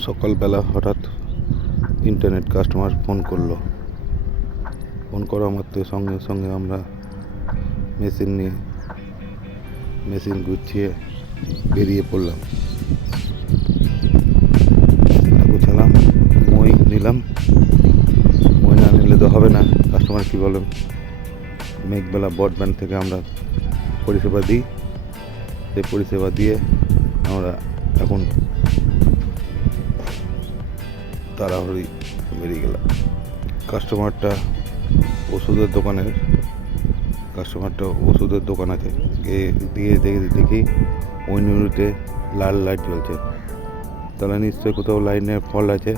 সকালবেলা হঠাৎ internet customer phone করলো। ফোন করা মাত্র সঙ্গে সঙ্গে আমরা মেশিন গুছিয়ে বেরিয়ে পড়লাম। গুছালাম, মই নিলাম। মই না নিলে তো হবে না, কাস্টমার কী বলেন। মেঘবেলা ব্রডব্যান্ড থেকে আমরা পরিষেবা দিই। সেই পরিষেবা দিয়ে আমরা এখন তাড়াহুড়ি বেরিয়ে গেলাম। কাস্টমারটা ওষুধের দোকান আছে, দিয়ে দেখি ওই নিউজে লাল লাইট জ্বলছে। তাহলে নিশ্চয়ই কোথাও লাইনের ফল্ট আছে।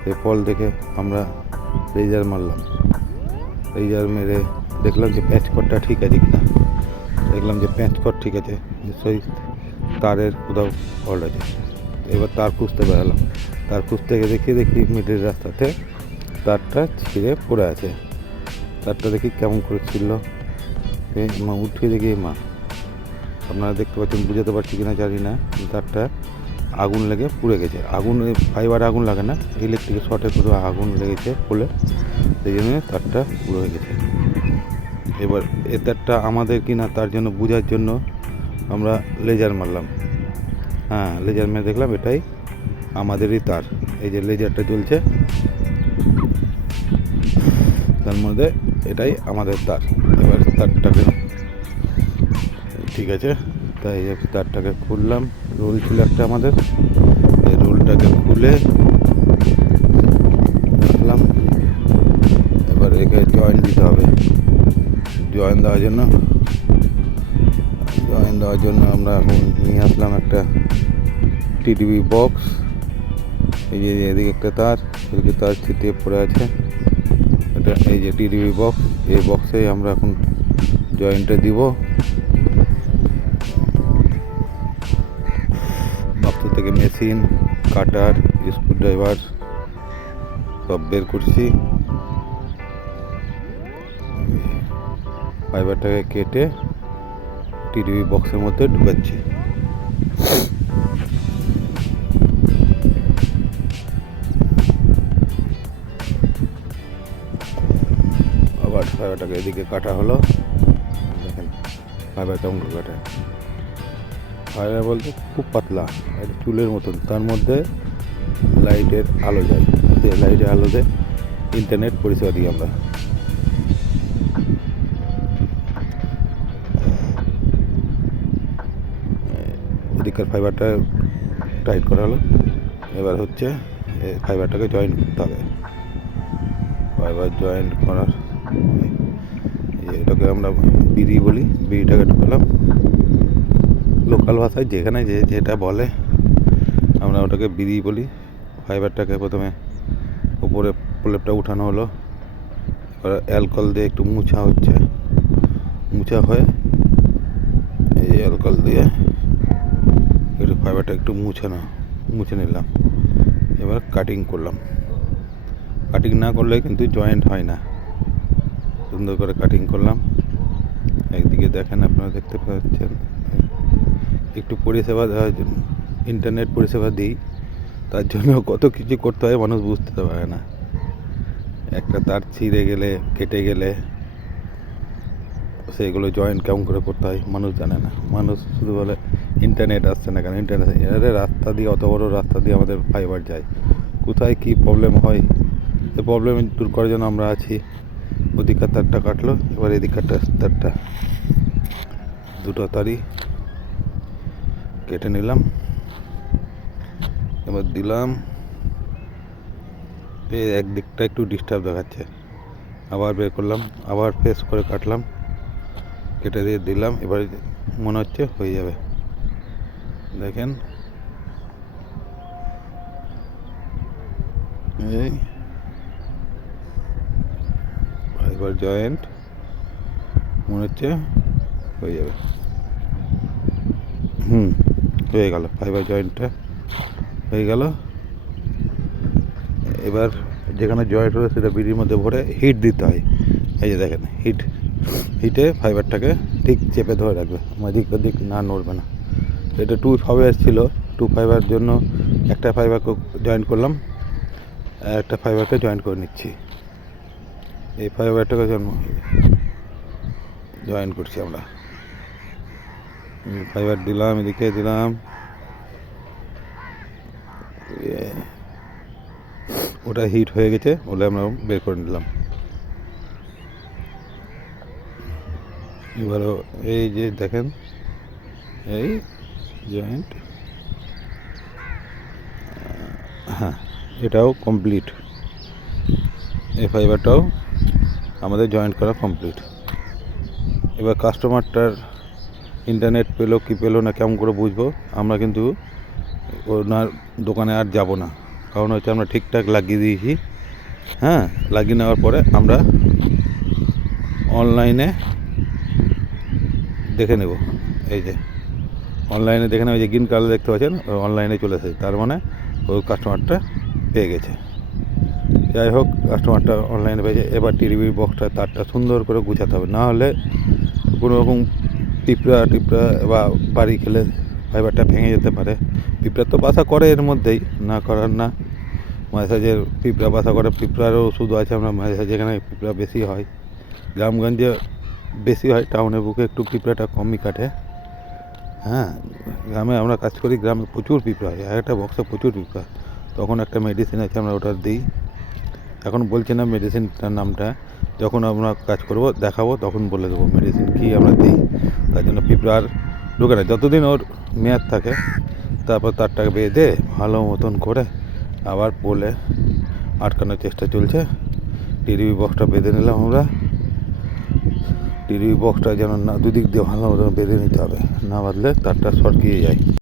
সেই ফল্ট দেখে আমরা রেজার মারলাম। রেজার মেরে দেখলাম যে প্যাচ কটটা ঠিক আছে কিনা। দেখলাম যে প্যাচ কট ঠিক আছে, নিশ্চয়ই তারের কোথাও ফল্ট আছে। এবার তার খুঁজতে বেরালাম। তার খুঁজতে গিয়ে দেখি মিডিল রাস্তাতে তারটা ছিঁড়ে পড়ে আছে। তারটা দেখি কেমন করে ছিল, মা উঠিয়ে দেখি আপনারা দেখতে পাচ্ছেন, বুঝাতে পারছি কিনা জানি না। তারটা আগুন লেগে পুড়ে গেছে। ফাইবারে আগুন লাগে না, ইলেকট্রিক শর্টে পুরো আগুন লেগেছে ফুলে, সেই জন্য তারটা পুড়ে গেছে। এবার এ তারটা আমাদের কিনা তার জন্য বোঝার জন্য আমরা লেজার মারলাম। লেজার মেরে দেখলাম এটাই আমাদেরই তার। এই যে লেজারটা জ্বলছে, তার মধ্যে এটাই আমাদের তার। এবার তারটাকে ঠিক আছে, তাই তারটাকে খুললাম। রোল ছিল একটা আমাদের, এই রোলটাকে খুলে রাখলাম। এবার একে জয়েন দিতে হবে। জয়েন দেওয়ার জন্য আমরা এখন নিয়ে আসলাম একটা টিডিবি বক্স। এই যে এদিকে একটা তার, এদিকে তার ছিটিয়ে পড়ে আছে। এটা এই যে টিডিবি বক্স, এই বক্সেই আমরা এখন জয়েন্টটা দিব। বক্স থেকে মেশিন, কাটার, স্ক্রুড্রাইভার সব বের করছি। ফাইবারটাকে কেটে টিডিবি বক্সের মধ্যে ঢুকাচ্ছি। আবার ফাইবারটাকে এদিকে কাটা হলো। দেখেন ফাইবার কেমন করে কাটা। ফাইবার বলতে খুব পাতলা, একটা চুলের মতন। তার মধ্যে লাইটের আলো যায়, লাইটের আলোতে ইন্টারনেট পরিষেবা দিই আমরা। এদিকের ফাইবারটা টাইট করা হলো। এবার হচ্ছে ফাইবারটাকে জয়েন্ট করতে হবে। ফাইবার জয়েন্ট করার এটাকে আমরা বিড়ি বলি। বিড়িটাকে ঢুকালাম। লোকাল ভাষায় যেখানে যেটা বলে আমরা ওটাকে বিড়ি বলি। ফাইবারটাকে প্রথমে উপরে প্রলেপটা উঠানো হলো। এবার অ্যালকোহল দিয়ে একটু মুছা হয়ে এই অ্যালকোহল দিয়ে একটু ফাইবারটা একটু মুছে নিলাম। এবার কাটিং করলাম। কাটিং না করলে কিন্তু জয়েন্ট হয় না। সুন্দর করে কাটিং করলাম। একদিকে দেখেন, আপনারা দেখতে পাচ্ছেন, একটু পরিষেবা দেওয়ার জন্য, ইন্টারনেট পরিষেবা দিই, তার জন্য কত কিছু করতে হয় মানুষ বুঝতে পারে না। একটা তার ছিঁড়ে গেলে, কেটে গেলে সেইগুলো জয়েন্ট কেমন করে করতে হয় মানুষ জানে না। মানুষ শুধু বলে ইন্টারনেট আসছে না কেন, ইন্টারনেট। রাস্তা দিয়ে, অত বড় রাস্তা দিয়ে আমাদের ফাইবার যায়, কোথায় কী প্রবলেম হয়, এই প্রবলেম দূর করার জন্য আমরা আছি। ওদিককার তারটা কাটলো, এবার এদিককার তারটা, দুটো তারই কেটে নিলাম। এবার দিলাম। একদিকটা একটু ডিস্টার্ব দেখাচ্ছে, আবার বের করলাম, আবার ফ্রেশ করে কাটলাম, কেটে দিয়ে দিলাম। এবার মনে হচ্ছে হয়ে যাবে। দেখেন এই ফাইবার জয়েন্ট মনে হচ্ছে হয়ে যাবে। হয়ে গেল, ফাইবার জয়েন্টটা হয়ে গেল। এবার যেখানে জয়েন্ট হবে সেটা বিড়ির মধ্যে ভরে হিট দিতে হয়। এই যে দেখেন, হিটে ফাইবারটাকে ঠিক চেপে ধরে রাখবে, এদিক ওদিক না নড়বে না। এটা 2 ফাইবার ছিল, 2 ফাইবার জন্য একটা ফাইবারকে জয়েন করলাম, আর একটা ফাইবারকে জয়েন করে নিচ্ছি। এই ফাইবারটাকে জয়েন করছি আমরা। ফাইবার দিলাম, এদিকে দিলাম, ওটা হিট হয়ে গেছে বলে আমরা বের করে নিলাম। এবারও এই যে দেখেন এই জয়েন্ট, হ্যাঁ এটাও কমপ্লিট, এই ফাইবারটাও আমাদের জয়েন্ট করা কমপ্লিট। এবার কাস্টমারটার ইন্টারনেট পেলো কি পেলো না কেমন করে বুঝবো? আমরা কিন্তু ওনার দোকানে আর যাব না, কারণ হচ্ছে আমরা ঠিকঠাক লাগিয়ে দিয়েছি। হ্যাঁ, লাগিয়ে নেওয়ার পরে আমরা অনলাইনে দেখে নেব। এই যে অনলাইনে দেখে নেব, যে গ্রিন কালার দেখতে পাচ্ছেন অনলাইনে চলে এসেছে, তার মানে ওই কাস্টমারটা পেয়ে গেছে। যাই হোক, কাস্টমারটা অনলাইনে পেয়েছে। এবার টিভি বক্সটা তারটা সুন্দর করে গুছাতে হবে, না হলে কোনো রকম পিঁপড়া বা বাড়ি খেলে ফাইবারটা ভেঙে যেতে পারে। পিঁপড়া তো বাসা করে এর মধ্যেই, না করার না। মাঝে সাঝে পিঁপড়া বাসা করে, পিঁপড়ারও ওষুধ আছে। আমরা মাঝে সাঝে যেখানে পিঁপড়া বেশি হয়, গ্রামগঞ্জে বেশি হয়, টাউনের বুকে একটু পিঁপড়াটা কমই কাটে। হ্যাঁ, গ্রামে আমরা কাজ করি, গ্রামে প্রচুর পিঁপড়া হয়, একটা বক্সে প্রচুর পিঁপড়া। তখন একটা মেডিসিন আছে, আমরা ওটা দিই। এখন বলছি না মেডিসিনটার নামটা, যখন আমরা কাজ করব দেখাবো তখন বলে দেবো মেডিসিন কী আমরা দিই। তার জন্য পিঁপড়া আর ঢোকে না যতদিন ওর মেয়াদ থাকে। তারপর তারটাকে বেঁধে ভালো মতন করে আবার পোলে আটকানোর চেষ্টা চলছে। টিভি বক্সটা বেঁধে নিলাম আমরা। টিভি বক্সটা যেন না দুদিক দিয়ে ভালো মতন বেঁধে নিতে হবে, না বাঁধলে তারটা সরকিয়ে যায়।